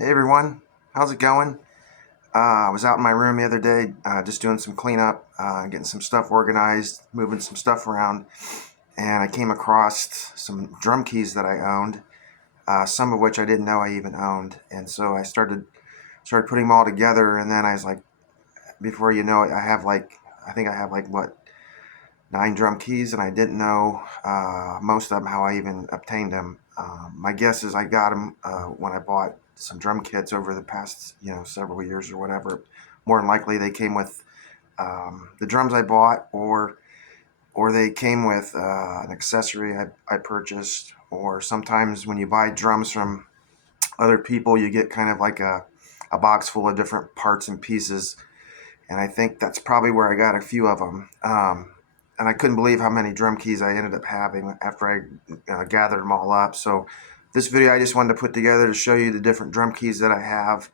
Hey everyone, how's it going? I was out in my room the other day, just doing some cleanup, getting some stuff organized, moving some stuff around, and I came across some drum keys that I owned, some of which I didn't know I even owned, and so I started putting them all together, and then I was like, before you know it, I think I have like what 9 drum keys, and I didn't know most of them how I even obtained them. My guess is I got them when I bought some drum kits over the past several years or whatever. More than likely, they came with the drums I bought, or they came with an accessory I purchased. Or sometimes when you buy drums from other people, you get kind of like a box full of different parts and pieces, and I think that's probably where I got a few of them. And I couldn't believe how many drum keys I ended up having after I gathered them all up. So this video I just wanted to put together to show you the different drum keys that I have.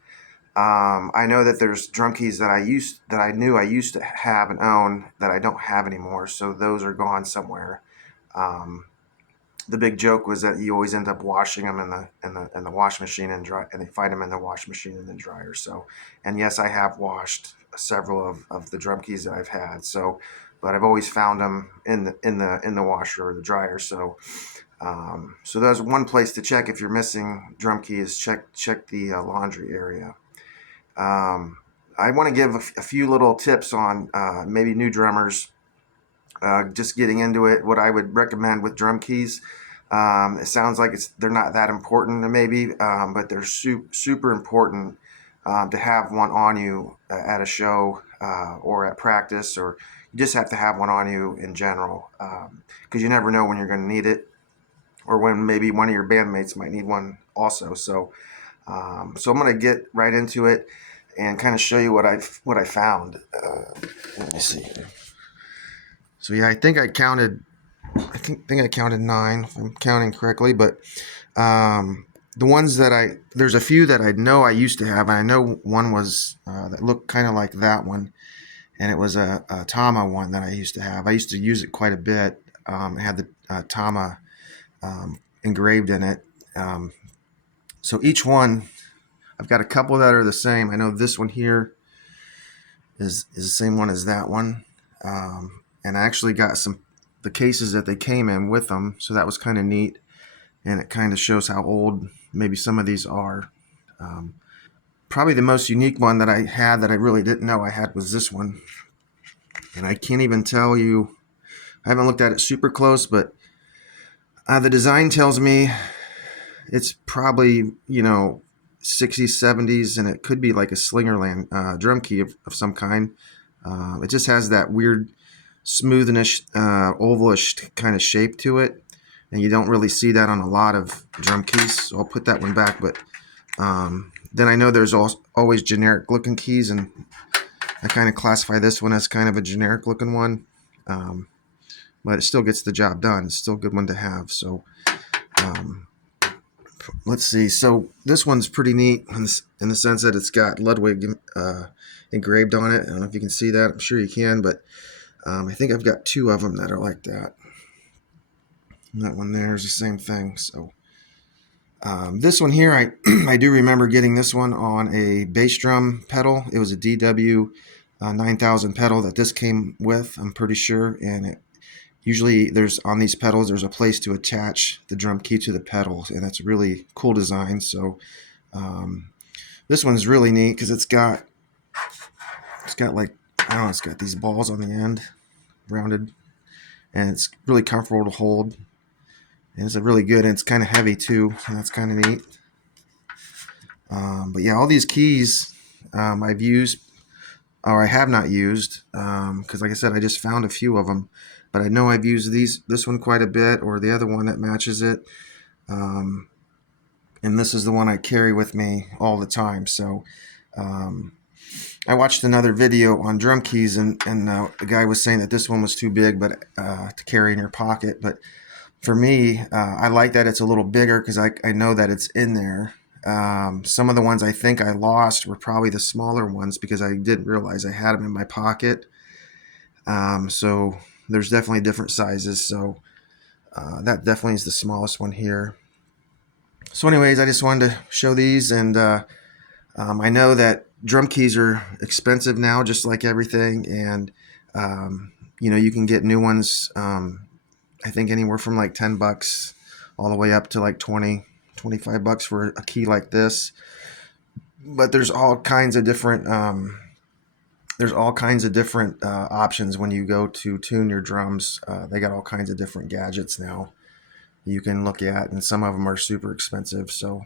I know that there's drum keys that I knew I used to have and own that I don't have anymore. So those are gone somewhere. Um, the big joke was that you always end up washing them in the wash machine and dry, and they find them in the wash machine and the dryer. So, and yes, I have washed several of the drum keys that I've had. So, but I've always found them in the washer or the dryer. So, so that's one place to check if you're missing drum keys. Check the laundry area. Um, I want to give a few little tips on maybe new drummers just getting into it. What I would recommend with drum keys. It sounds like they're not that important maybe, but they're super important to have one on you at a show or at practice, or you just have to have one on you in general, because you never know when you're going to need it, or when maybe one of your bandmates might need one also. So I'm going to get right into it and kind of show you what I found. Let me see. So yeah, I think I counted 9 if I'm counting correctly, but the ones that there's a few that I know I used to have, and I know one was that looked kind of like that one, and it was a Tama one that I used to have. I used to use it quite a bit. It had the Tama engraved in it. So each one, I've got a couple that are the same. I know this one here is the same one as that one, and I actually got the cases that they came in with them, so that was kind of neat, and it kind of shows how old maybe some of these are. Um, Probably the most unique one that I had that I really didn't know I had was this one, and I can't even tell you. I haven't looked at it super close, but the design tells me it's probably 60s, 70s, and it could be like a Slingerland drum key of some kind. It just has that weird smoothish, ovalish kind of shape to it, and you don't really see that on a lot of drum keys. So I'll put that one back. But then I know there's always generic looking keys, and I kind of classify this one as kind of a generic looking one, but it still gets the job done. It's still a good one to have. So let's see. So this one's pretty neat in the sense that it's got Ludwig engraved on it. I don't know if you can see that. I'm sure you can, but I think I've got 2 of them that are like that. And that one there is the same thing. So this one here, I do remember getting this one on a bass drum pedal. It was a DW 9000 pedal that this came with, I'm pretty sure. And usually there's on these pedals, there's a place to attach the drum key to the pedal, and that's a really cool design. So this one's really neat because it's got like, I don't know, it's got these balls on the end, rounded, and it's really comfortable to hold. And it's a really good, and it's kind of heavy too, and that's kind of neat. But yeah, all these keys I've used, or I have not used, because like I said, I just found a few of them. But I know I've used this one quite a bit, or the other one that matches it. And this is the one I carry with me all the time. So I watched another video on drum keys, and the guy was saying that this one was too big, but to carry in your pocket. But for me, I like that it's a little bigger because I know that it's in there. Some of the ones I think I lost were probably the smaller ones because I didn't realize I had them in my pocket. So there's definitely different sizes. So that definitely is the smallest one here. So anyways, I just wanted to show these, and I know that drum keys are expensive now, just like everything, and you know, you can get new ones, I think anywhere from like $10 all the way up to like 20, $25 for a key like this. But there's all kinds of different options when you go to tune your drums. They got all kinds of different gadgets now you can look at, and some of them are super expensive. So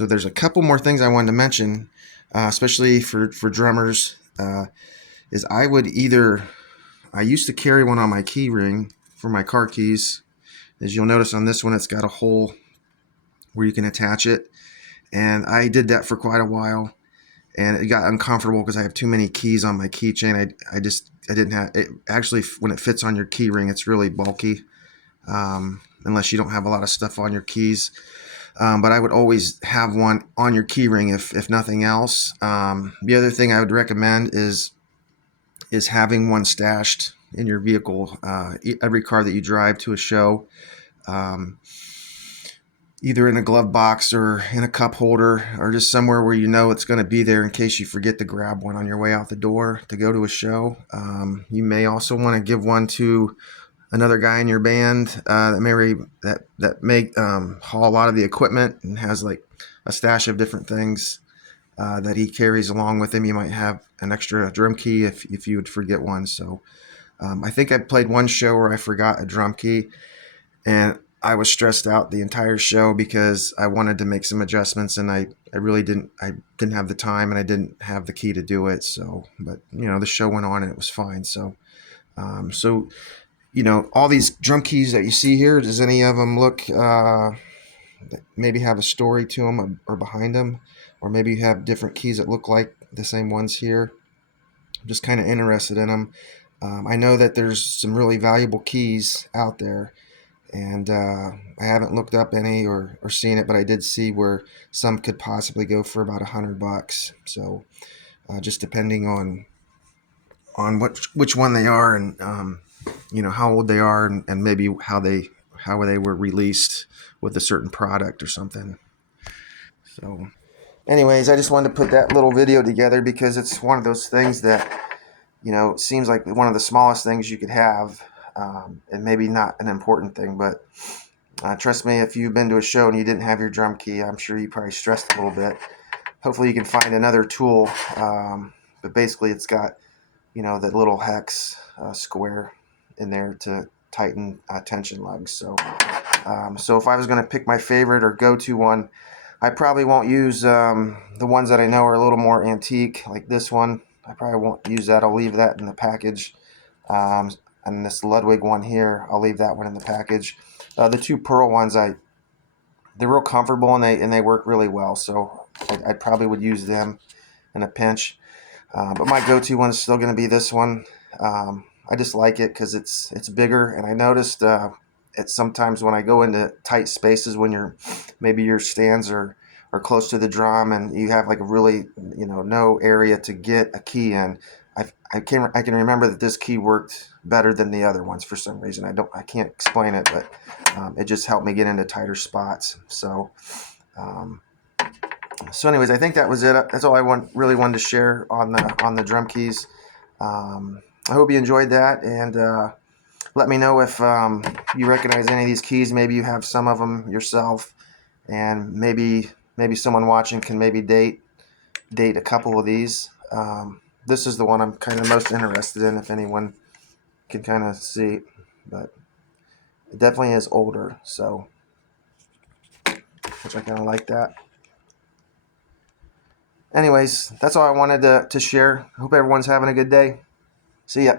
there's a couple more things I wanted to mention, especially for drummers. Is I used to carry one on my key ring for my car keys. As you'll notice on this one, it's got a hole where you can attach it, and I did that for quite a while, and it got uncomfortable because I have too many keys on my keychain. I didn't have it. Actually, when it fits on your key ring, it's really bulky, unless you don't have a lot of stuff on your keys. But I would always have one on your key ring if nothing else. The other thing I would recommend is having one stashed in your vehicle. Every car that you drive to a show, either in a glove box or in a cup holder, or just somewhere where you know it's going to be there in case you forget to grab one on your way out the door to go to a show. You may also want to give one to another guy in your band that may haul a lot of the equipment and has like a stash of different things that he carries along with him. You might have an extra drum key if you would forget one. So I think I played one show where I forgot a drum key, and I was stressed out the entire show because I wanted to make some adjustments, and I didn't have the time, and I didn't have the key to do it. So, but you know, the show went on and it was fine. So you know, all these drum keys that you see here, does any of them look maybe have a story to them or behind them, or maybe you have different keys that look like the same ones here? I'm just kind of interested in them. I know that there's some really valuable keys out there, and I haven't looked up any or seen it, but I did see where some could possibly go for about $100. So just depending on which one they are, and you know, how old they are, and maybe how they were released with a certain product or something. So anyways, I just wanted to put that little video together because it's one of those things that, you know, seems like one of the smallest things you could have, and maybe not an important thing, but trust me, if you've been to a show and you didn't have your drum key, I'm sure you probably stressed a little bit. Hopefully you can find another tool, but basically it's got, you know, that little hex square in there to tighten tension lugs. So if I was going to pick my favorite or go-to one, I probably won't use the ones that I know are a little more antique, like this one. I probably won't use that. I'll leave that in the package. And this Ludwig one here, I'll leave that one in the package. The two Pearl ones, they're real comfortable, and they work really well. So I probably would use them in a pinch. But my go-to one is still going to be this one. I just like it because it's bigger, and I noticed it's sometimes when I go into tight spaces, when maybe your stands are close to the drum and you have like a really, you know, no area to get a key in. I can remember that this key worked better than the other ones for some reason. I can't explain it, but it just helped me get into tighter spots. So anyways, I think that was it. That's all I really wanted to share on the drum keys. I hope you enjoyed that, and let me know if you recognize any of these keys. Maybe you have some of them yourself, and maybe someone watching can maybe date a couple of these. This is the one I'm kind of most interested in, if anyone can kind of see, but it definitely is older, so which I kind of like that. Anyways, that's all I wanted to share. Hope everyone's having a good day. See ya.